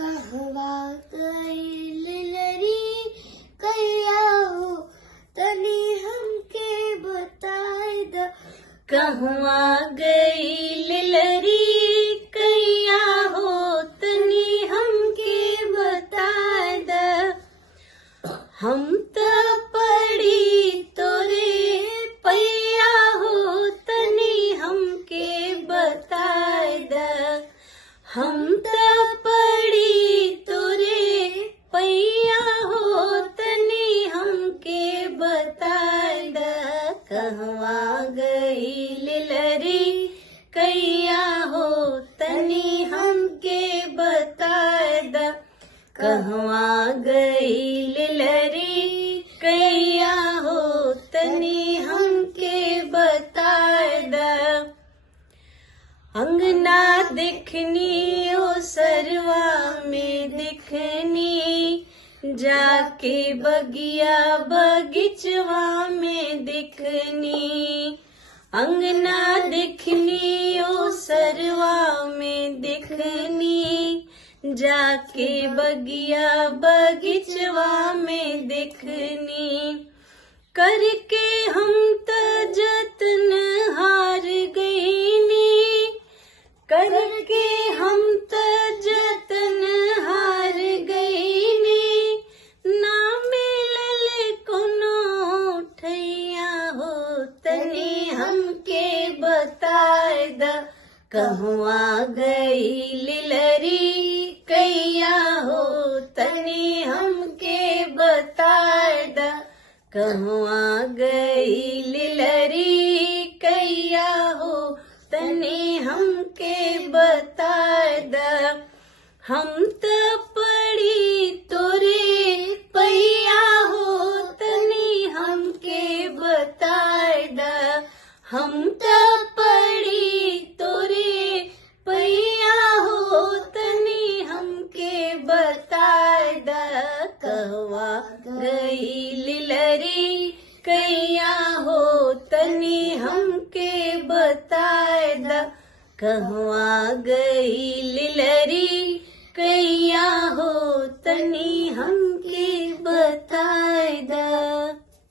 कहवा गइल लरी कैया हो तनी हमके बताए द। कहवा गइल लरी कैया हो तनी हमके बताए द। हम त पड़ी तोरे पैया हो तनी हमके बताए द। हम त पड़ी तोरे पैया हो तनी हमके बताए द। कहवा गइल लरी कैया हो तनी हमके बताए द। कहवा गइल लरी कैया हो तनी हमके बताए द। अंगना दिखनी ओ सरवा में दिखनी जाके बगिया बगीचवा में दिखनी। अंगना दिखनी ओ सरवा में दिखनी जाके बगिया बगीचवा में दिखनी। करके हम त जतन हार गईनी करके हम त जतन हार गईनी। ना मिलल कोनो ठैया हो तनी हमके बताए द। कहवा गइल लरी कैया हो तनी हमके बताए द। कहवा गइल लरी कैया हो तनी हमके बताए द। हम त पड़ी तोरे पैया हो तनी हमके बताए द। हम त पड़ी तोरे पैया हो तनी हमके बताए द। कहवा गइल लरी कैया हो तनी हमके बताए द। कहवा गइल लरी कैया हो तनी हमके बताए द।